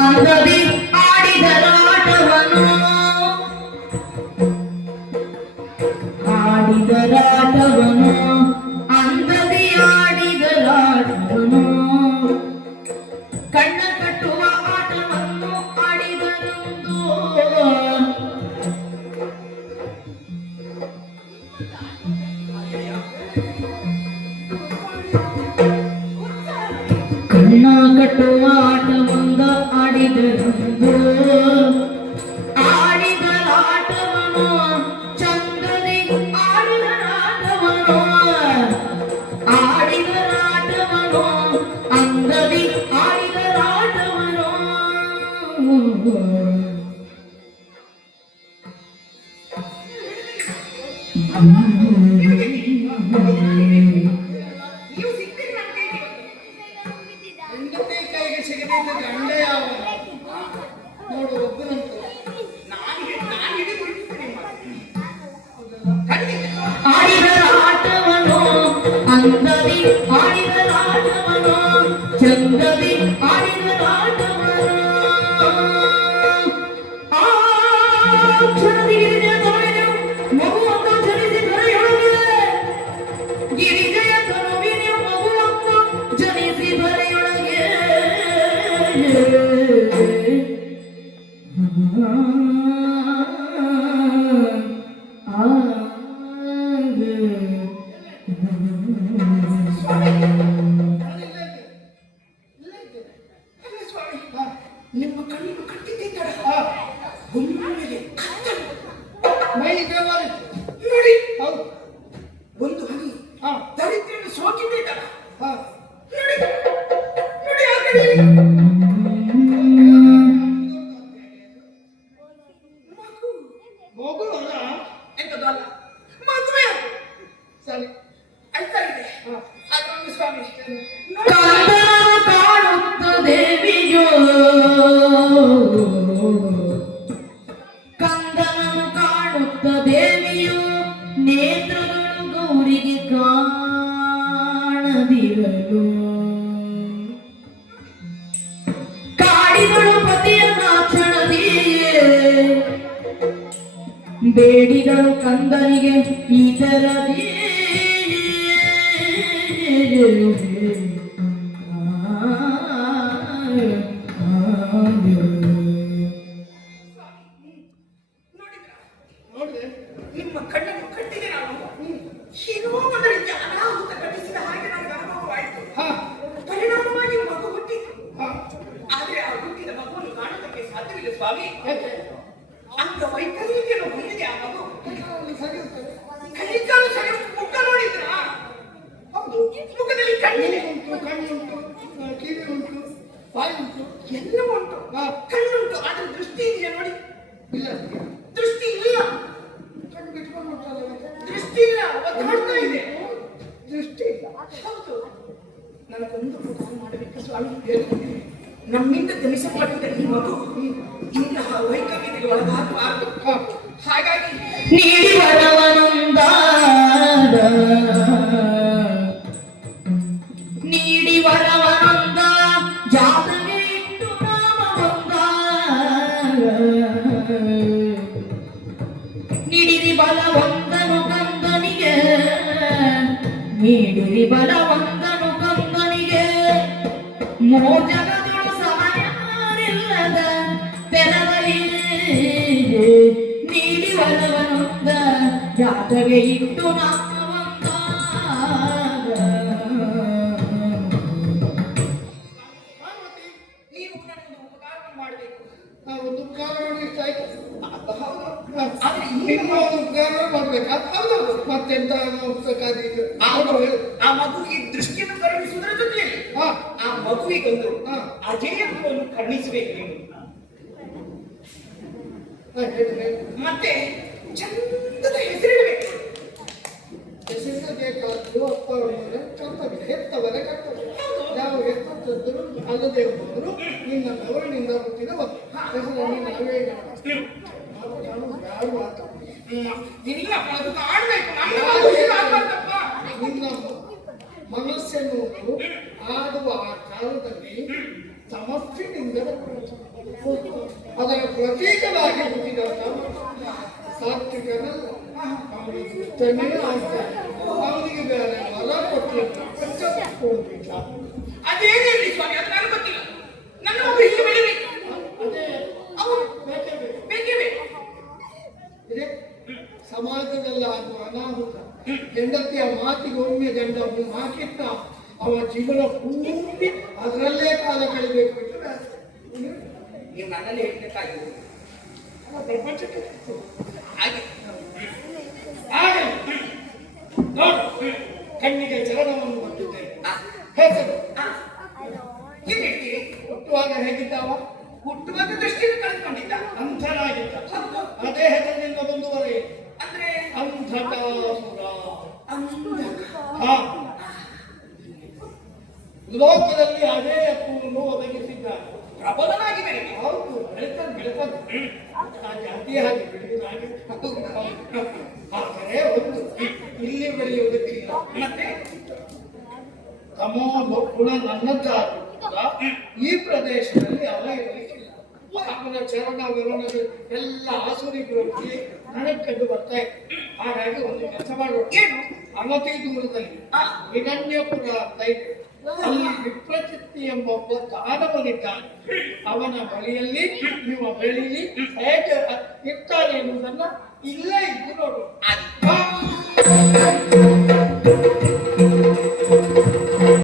ಅಂದದಿ ಆಡಿದರಾಟವನು ಆಡಿದರಾಟವನು ಅಂದದಿ ಆಡಿದರಾಟವನು ಕಣ್ಣ ಕಟ್ಟುವ ಆಟವನ್ನು ಆಡಿದರೊಂದು ಕಣ್ಣ ಕಟ್ಟುವ ಆಟವೊಂದ ಆಡಿದರೊಂದು ಆಡಿದರಾಟವನು ಚಂದದಿ ಆಡಿದರಾಟವನು ಆಡಿದರಾಟವನು ಅಂದದಿ ಆಡಿದರಾಟವನು ಹೆಂಡತಿ ಕೈಗೆ ಸಿಗದಿದ್ದ ಗಂಡ ಯಾವ ನೋಡು ಒಬ್ಬನಂತೂ ಆಡಿದರಾಟವನು ಅಂದದಿ ಆಡಿದರಾಟವನು ಚಂದದಿ ಆಡಿದರಾಟವನು ಆ ಕ್ಷಣದಿ ಗಿರಿಜೆಯ ತನುವಿನ ಮಗುವನ್ನು ಜನಿಸಿ ಧರೆಯೊಳಗೆ ಗಿರಿಜೆಯ ತನುವಿನ ಮಗುವನ್ನು ಜನಿಸಿ ಧರೆಯೊಳಗೆ ನಿಮ್ಮ ಕಣ್ಣು ಕಟ್ಟಿದ್ದ ಗುಮ್ಮಿಗೆ ಮೈ ದೇವರ ನೋಡಿ ಹೌದು ಒಂದು ಹನಿ ದರಿದ್ರನ್ನು ಸೋಕಿದ್ದ ನೋಡಿ ನೋಡಿ ಆ ಕಡೆ ಮಗು ಅಲ್ಲ ಎಂತದಲ್ಲ ಮದುವೆ ಸರಿ ಆಯ್ತಾ ಇದೆ ಅದೊಂದು ಸ್ವಾಮಿ ಕಂದನನು ಕಾಣುತ್ತ ದೇವಿಯೋ ಕಂದನನು ಕಾಣುತ್ತ ದೇವಿಯು ನೇತ್ರಗಳು ಗೌರಿಗೆ ಕಾಣದಿರಲು ಕಾಡಿದಳು ಪತಿಯ ಕ್ಷಣದಿಯೇ ಬೇಡಿದಳು ಕಂದನಿಗೆ ಈ ತರದಿ ನೋಡಿದ್ರೆ ನಿಮ್ಮ ಕಣ್ಣನ್ನು ಕಟ್ಟಿದೆ ನಾನು ಏನೋ ಒಂದು ರೀತಿಯ ಅನಾಹುತ ಕಟ್ಟಿಸಿದ ಹಾಗೆ ನನಗೆ ಅನುಭವವಾಯಿತು. ಪರಿಣಾಮವಾಗಿ ಮಗು ಹುಟ್ಟಿತು. ಆದರೆ ಆ ಹುಟ್ಟಿದ ಮಗುವನ್ನು ಕಾಣುವುದಕ್ಕೆ ಸಾಧ್ಯವಿಲ್ಲ ಸ್ವಾಮಿ. ಅಂಗ ವೈಕಲ್ಯತೆಯನ್ನು ಹೊಂದಿದೆ ಆ ಮಗು. ಕೈಕಾಲು ಸರಿ ಮುಖ ನೋಡಿದ್ರ? ಹೌದು, ಮುಖದಲ್ಲಿ ಕಣ್ಣಿದೆ, ಕಣ್ಣುಂಟು, ಕಿವಿ ಉಂಟು, ಬಾಯಿ ಉಂಟು, ಎಲ್ಲ ಉಂಟು. ಕಣ್ಣುಂಟು, ಆದ್ರೆ ದೃಷ್ಟಿ ಇದೆಯಾ ನೋಡಿ? ಇಲ್ಲ ದೃಷ್ಟಿ ಇಲ್ಲ. ಕಣ್ಣು ಬಿಟ್ಕೊಂಡು ಉಂಟಲ್ಲ ದೃಷ್ಟಿ ಇಲ್ಲ, ಒದ್ದಾಡ್ತಾ ಇದೆ. ದೃಷ್ಟಿ ಇಲ್ಲ. ಹೌದು, ನನಗೊಂದು ಉಪಕಾರ ಮಾಡಬೇಕು ಸ್ವಾಮಿ. ನಮ್ಮಿಂದ ಜನಿಸಲ್ಪಟ್ಟಿದ್ದ ಈ ಮಗು ಇಂತಹ ವೈಕಲ್ಯತೆಗೆ ಒಳಗಾಗಬಾರದು. ಹಾಗಾಗಿ ನೀಡಿ ವರವನೊಂದಾದ ನೀಡಿ ವರವನೊಂದ ಜಾತಗೆ ಇಟ್ಟು ನಾಮವೊಂದ ನೀಡಿರಿ ಬಲವಂದನು ಕಂದನಿಗೆ ನೀಡಿರಿ ಬಲವಂದನು ಕಂದನಿಗೆ ಮೋಜಗದೊಳು ಸಮಯವಿಲ್ಲದ ತೆರದಲ್ಲಿ ನೀಡಿ ವರವನೊಂದ ಜಾತಗೆ ಇಟ್ಟು ನಾಮವೊಂದ ಪಾರ್ವತಿ, ನೀವು ನನಗೊಂದು ಉಪಕಾರವನ್ನು ಮಾಡಬೇಕು. ಒಂದು ಉಪಕಾರ ಇಷ್ಟ ಆಯ್ತು. ಹೌದು, ಆದ್ರೆ ನಿಮ್ಮ ಉಪಕಾರ ಮಾಡ್ಬೇಕು. ಅದು ಹೌದೌದು. ಮತ್ತೆಂತ ಪುಸ್ತಕಾದೀಗ ಆ ಮಗುವಿಗೆ ದೃಷ್ಟಿಯನ್ನು ಕರುಣಿಸುವುದರ ಜೊತೆಯಲ್ಲಿ ಆ ಮಗುವಿಗೊಂದು ಅಜೇಯತ್ವವನ್ನು ಕರುಣಿಸಬೇಕು ನೀವು. ಮತ್ತೆ ಚಂದದ ಹೆಸರಿಡಬೇಕು. ಹೆಸರಿನ ಬೇಕಾದ್ದು ಅಪ್ಪ ಕರ್ತವ್ಯ, ಹೆತ್ತವರ ಕರ್ತವ್ಯ. ಯಾವ ಹೆತ್ತದ್ದು ಅಲ್ಲದೆ ಹೋದರು ನಿನ್ನ ಬೆವರಿನಿಂದ ಹುಟ್ಟಿದ ಹೆಸರನ್ನು ನಾವೇ ಯಾರು ಮಾತಾಡ ಇಲ್ಲ, ಅದು ಆಡ್ಬೇಕು. ನನ್ನ ಮಗುವಿಗೆ ಆಗ್ಬಾರ್ದಪ್ಪ. ನಿನ್ನ ಮನಸ್ಸೆನ್ನುವುದು ಆಡುವ ಆ ಕಾಲದಲ್ಲಿ ತಮಸ್ಸಿನಿಂದ ಅದರ ಪ್ರತೀಕವಾಗಿ ಹುಟ್ಟಿದ ಸಾತ್ವಿಕನಲ್ಲ. ಅವನು ದುಷ್ಟನೇ ಆಗ್ತಾನೆ. ಅವನಿಗೆ ಬೇರೆ ಬಲ ಕೊಟ್ಟಿಲ್ಲ. ಅದೇನಿರಲಿ ಸ್ವಾಮಿ, ಅದು ನನಗೆ ಗೊತ್ತಿಲ್ಲ. ನನ್ನ ಒಬ್ಬ ಹಿಂದೆ ಬೆಳಿಬೇಕು. ಅದೇ ಅವನು ಬೇಕೇ ಬೇಕು. ಬೇಕೇ ಬೇಕು. ಇದೆ ಸಮಾಜದಲ್ಲಿ ಆಗುವ ಅನಾಹುತ. ಹೆಂಡತಿಯ ಮಾತಿಗೆ ಒಮ್ಮೆ ಗಂಡ ಹಾಕಿಟ್ಟ ಅವ ಜೀವನ ಪೂರ್ತಿ ಅದರಲ್ಲೇ ಕಾಲ ಕಳಿಬೇಕು. ನೀವು ನನ್ನಲ್ಲಿ ಹೇಳ್ಬೇಕಾಗಿತ್ತು ಪ್ರಪಂಚಕ್ಕೆ ಹಾಗೆ. ಹಾಗೆ ನೋಡು, ಕಣ್ಣಿಗೆ ಚರಣವನ್ನು ಬಂದಿದ್ದೇನೆ. ಹೆಸರು ಏನ್ ಹೇಳ್ತೀರಿ? ಹುಟ್ಟುವಾಗ ಹೇಗಿದ್ದಾವ? ಹುಟ್ಟುವಾಗ ದೃಷ್ಟಿಯನ್ನು ಕಳೆದುಕೊಂಡಿದ್ದ. ಅಂಧನಾಗಿದ್ದ. ಹೌದು. ಅದೇ ಹೆಸರಿನಿಂದ ಮುಂದುವರೆ ಅಂದ್ರೆ ಅಂಧಕಾಸುರ. ಅಂಧಕ. ಹಾ, ಲೋಕದಲ್ಲಿ ಅದೇ ಹಕ್ಕನ್ನು ಒದಗಿಸಿದ್ದಾನೆ. ಪ್ರಬಲನಾಗಿ ಬೆಳೆದಿ. ಹೌದು, ಬೆಳಕನ್ನು ಆ ಜಾತಿಯ ಹಾಗೆ ಬೆಳೆಯುವುದಾಗಿ. ಆದರೆ ಒಂದು ಇಲ್ಲಿ ಬೆಳೆಯುವುದಕ್ಕಿಲ್ಲ. ಮತ್ತೆ ತಮೋ ಗುಣ ನನ್ನದ್ದಾದರೂ ಕೂಡ ಈ ಪ್ರದೇಶದಲ್ಲಿ ಅವ ಇರಲಿಕ್ಕಿಲ್ಲ. ಅವನ ಚರಣ ವಿರಣಗಳು ಎಲ್ಲ ಆಸುರಿ ಪ್ರವೃತ್ತಿ ನನಗೆ ಕಂಡು ಬರ್ತಾ ಇತ್ತು. ಹಾಗಾಗಿ ಒಂದು ಕೆಲಸ ಮಾಡೋಣ. ಏನು? ಅನತಿ ದೂರದಲ್ಲಿ ವಿನನ್ಯಪುರ ಅಂತ ಇದೆ. ಅಲ್ಲಿ ವಿಪ್ರಚಿತ್ತಿ ಎಂಬ ಒಬ್ಬ ದಾನವನಿದ್ದಾನೆ. ಅವನ ಬಳಿಯಲ್ಲಿ ನಿಮ್ಮ ಬೆಳೀಲಿ ಹೇಗೆ ಇರ್ತಾನೆ ಎನ್ನುವುದನ್ನ ಇಲ್ಲೇ ಇದ್ದು ನೋಡು. ಅದು